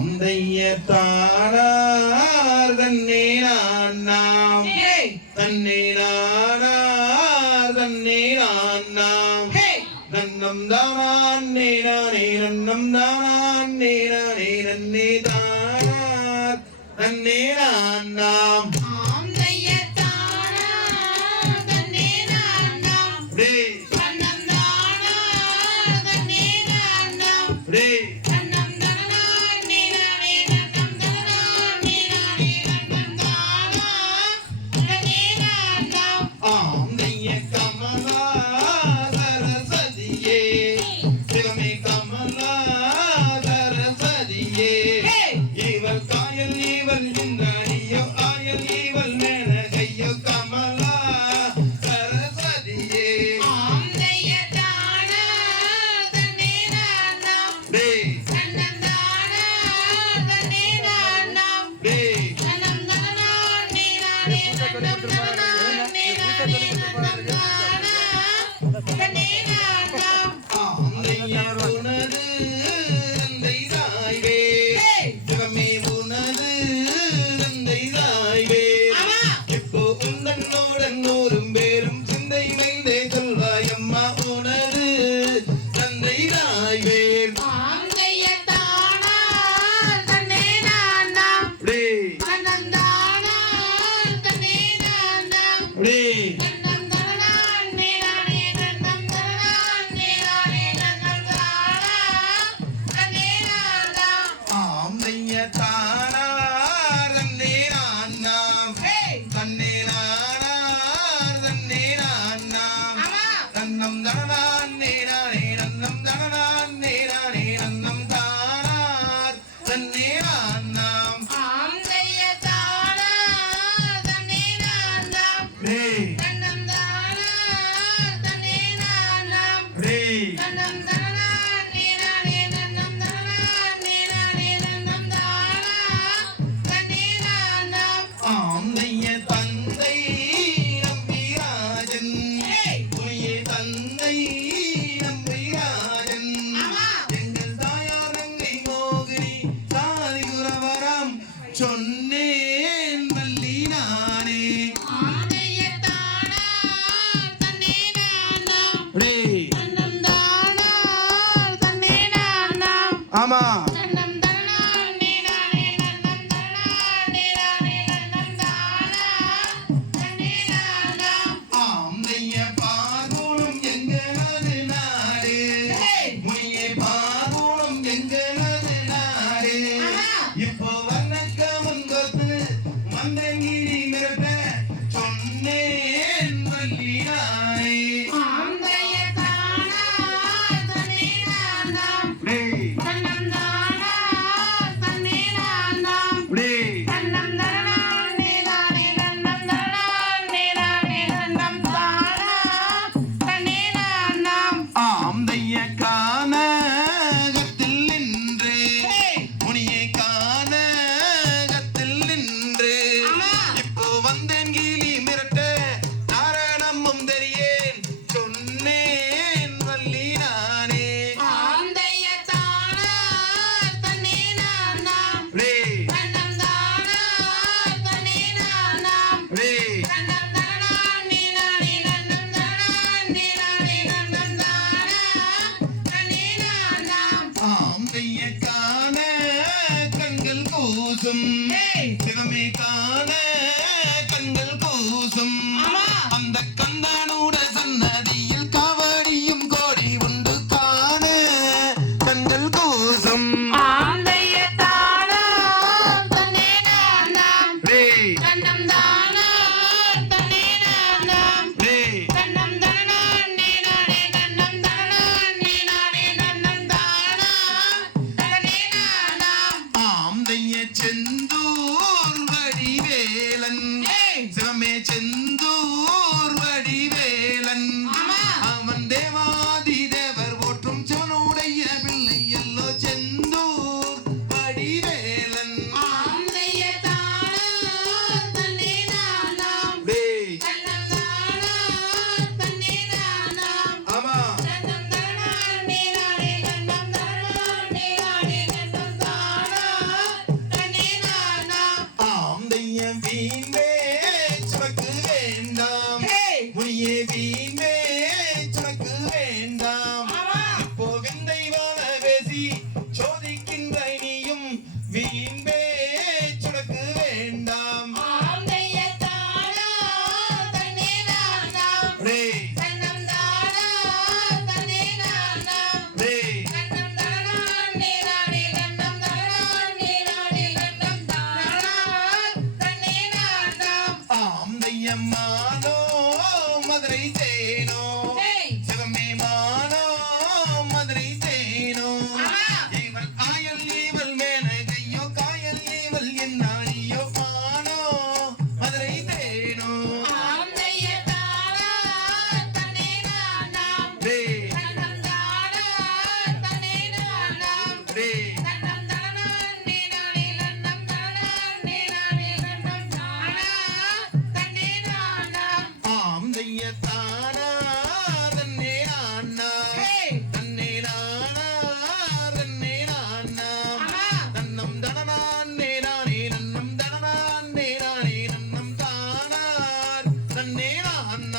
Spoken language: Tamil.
அந்தைய தானார் தன்னே நான் நாம். தன்னே நானார் தன்னே நான் நாம். நன்னம் தானே நானே நன்னம் தானே நானே நன்னே தானார் தன்னே நான் நாம். எல்லோரும் பேரும் சிந்தை மைந்தே சொல்வாய் அம்மா உணரு தந்தை ராய்வேல் தன்னை Yeah. 黑夜。vine ಮೇಣ ಅನ್ನ